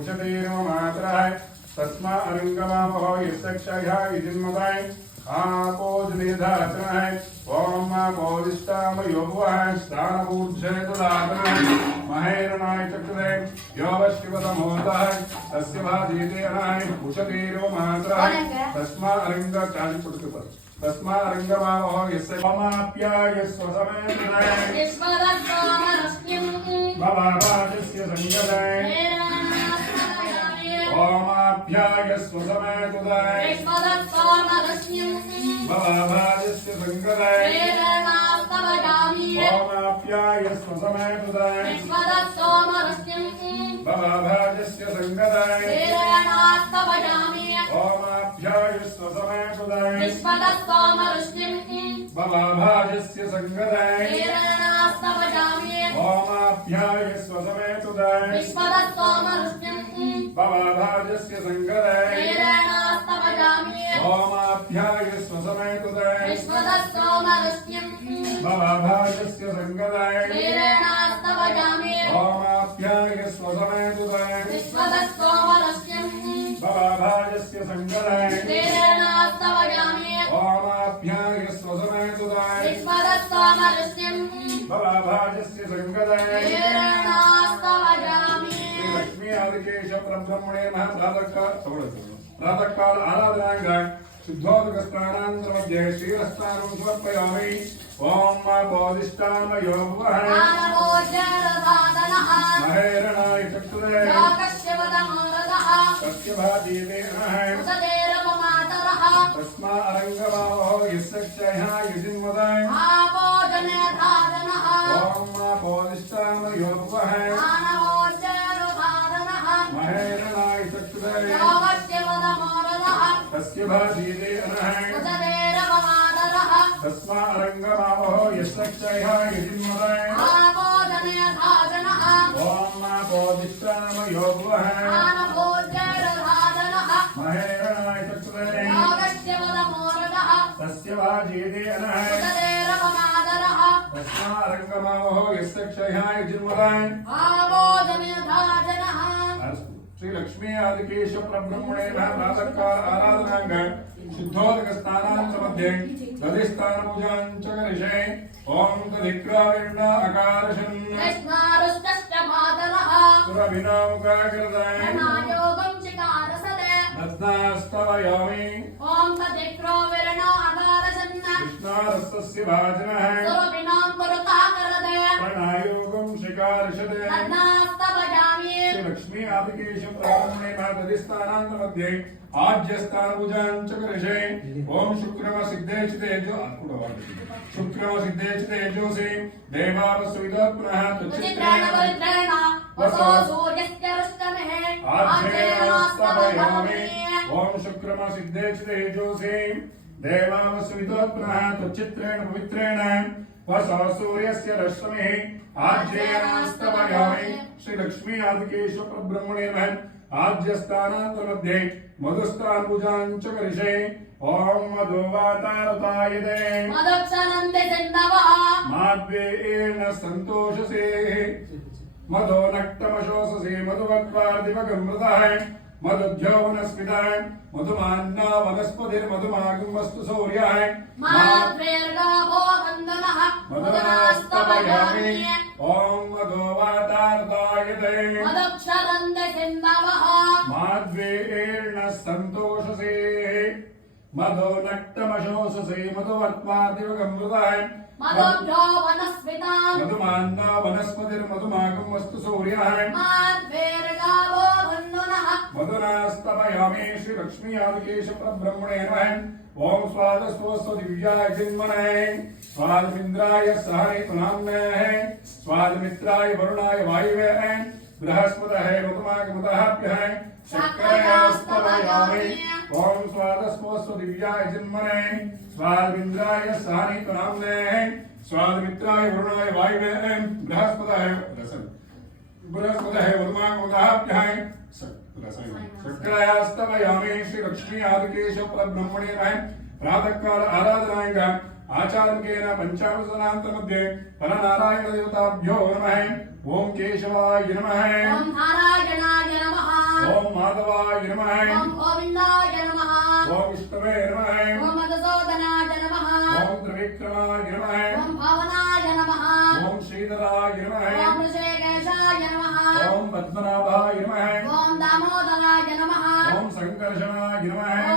उषतेनो मातरः तस्मा अरंगमामहो यस्य क्षयः इजिन्मताय आपोजनिधातनः ओम बोधिष्ठामयोगवः स्थानपूर्जे ददातनः महेरणाय चक्रे योवशिवतमोदः तस्य भाजीते अनाय उषतेनो मातरः तस्मा अरंग चालिपुटुपर तस्मा अरंगमामहो यस्य समाप्याय स्वसमेतः भवाभाजस्य संगतः ओमाभ्याय स्वसमेतः भवाभाजस्य संगतः ओमाप्याय स्वसमेतः भवाभाजस्य संगतः ओमाभ्याय स्वसमेतः भवाभाजस्य संगतः ओमाभ्याय स्वसमेतः भवाभाजस्य संगतः ओमाभ्याय स्वसमेतः भवाभाजस्य संगतः ओमाभ्याय स्वसमेतः भवाभाजस्य संगतः ओमाभ्याय स्वसमेतः भवाभाजस्य संगतः लक्ष्मी आदिकेश ब्रह्मणे प्रातःकाल आराधनांगा शुद्धोदक स्नानांतर मध्ये क्षीरस्नानं समर्पयामि ओम बोधिष्ठामयोगवः महेरणाय चक्षुरे तस्य भाजीते तस्मा अरंगमामहो यस्य क्षयः इजिन्मताय ओम बोधिष्ठामयोगवः महेरणाय चक्षुरे तस्य भाजीते तस्मा अरंगमामहो यस्य क्षयः इजिन्मताय ओम बोधिष्ठामयोगवः महेरणाय चक्षुरे तस्य भाजीते तस्मा अरंगमामहो यस्य क्षयः इजिन्मताय श्री लक्ष्मी आदिकेश ब्रह्मणे प्रातःकाल आराधनांग शुद्धोदक स्नानांतर मध्ये दधिस्थान पूजां च करिष्ये ओम तदिक्राविर्ण अकारशन् सुरभिनामुखाकृताय नस्नास्तवयामि ओम तदिक्राविर्ण अकारशन् कृष्णारस्तस्य भाजनः प्रणायोगं शिकारशते लक्ष्मी आदिकेश ब्रह्मणे दधिस्थानांतर मध्ये आज्यस्थान पूजां च करिष्ये ओम शुक्रम सिद्धे च तेजो शुक्रम सिद्धे च तेजोसि देवावसुविदा पुनः तुच्छित्रेण वसो सूर्यस्य रुष्टमेः आज्येनास्तवयामि ओम शुक्रम सिद्धे च तेजोसि देवावसुविदा पुनः तुच्छित्रेण पवित्रेण वसो सूर्यस्य रश्मिः आज्येनास्तवयामि श्री लक्ष्मी आदिकेश ब्रह्मणे आज्यस्थानांतर मध्ये मधुस्थान पूजां च करिष्ये ओम मधुवातारतायते माद्वेन सन्तोषसे मधो नक्तमशोषसे मधुवत्वार्दिवगमृतः मधुद्यो वनस्पतिः मधुमान्ना वनस्पतिर्मधुमागं वस्तु सौर्यः मधुनास्तवयामि ओम मधुवातारतायते माद्वेन सन्तोषसे मधो नक्तमशोषसे मधुवत्वार्दिवगमृतः मधुमान्ना वनस्पतिर्मधुमागं वस्तु सौर्यः मधुनास्तवयामि श्री लक्ष्मी आदिकेश ब्रह्मणे नमः ओम स्वादस्वस्व दिव्याय जिन्मने स्वादमिन्द्राय सहने तुनाम्ने स्वादमित्राय वरुणाय वायवे बृहस्पतः मधुमागमतःभ्यः शक्करयास्तवयामि ओम स्वादस्वस्व दिव्याय जिन्मने स्वादमिन्द्राय सहने तुनाम्ने स्वादमित्राय वरुणाय वायवे बृहस्पतः मधुमागमतःभ्यः शक्करयास्तवयामि श्री लक्ष्मी आदिकेश ब्रह्मणे नमः प्रातःकाल आराधनांग आचार्येण पंचामृतनांतर मध्ये परनारायण देवताभ्यो नमः ओम केशवाय नमः ओम नारायणाय माधवाय नमः ओम गोविंदाय नमः ओम विष्णवे नमः ओम मधुसूदनाय नमः ओम त्रिविक्रमाय नमः ओम भावनाय नमः ओम श्रीधराय नमः ओम ऋषिकेशाय नमः ओम पद्मनाभाय नमः ओम दामोदराय नमः ओम संकर्षणाय नमः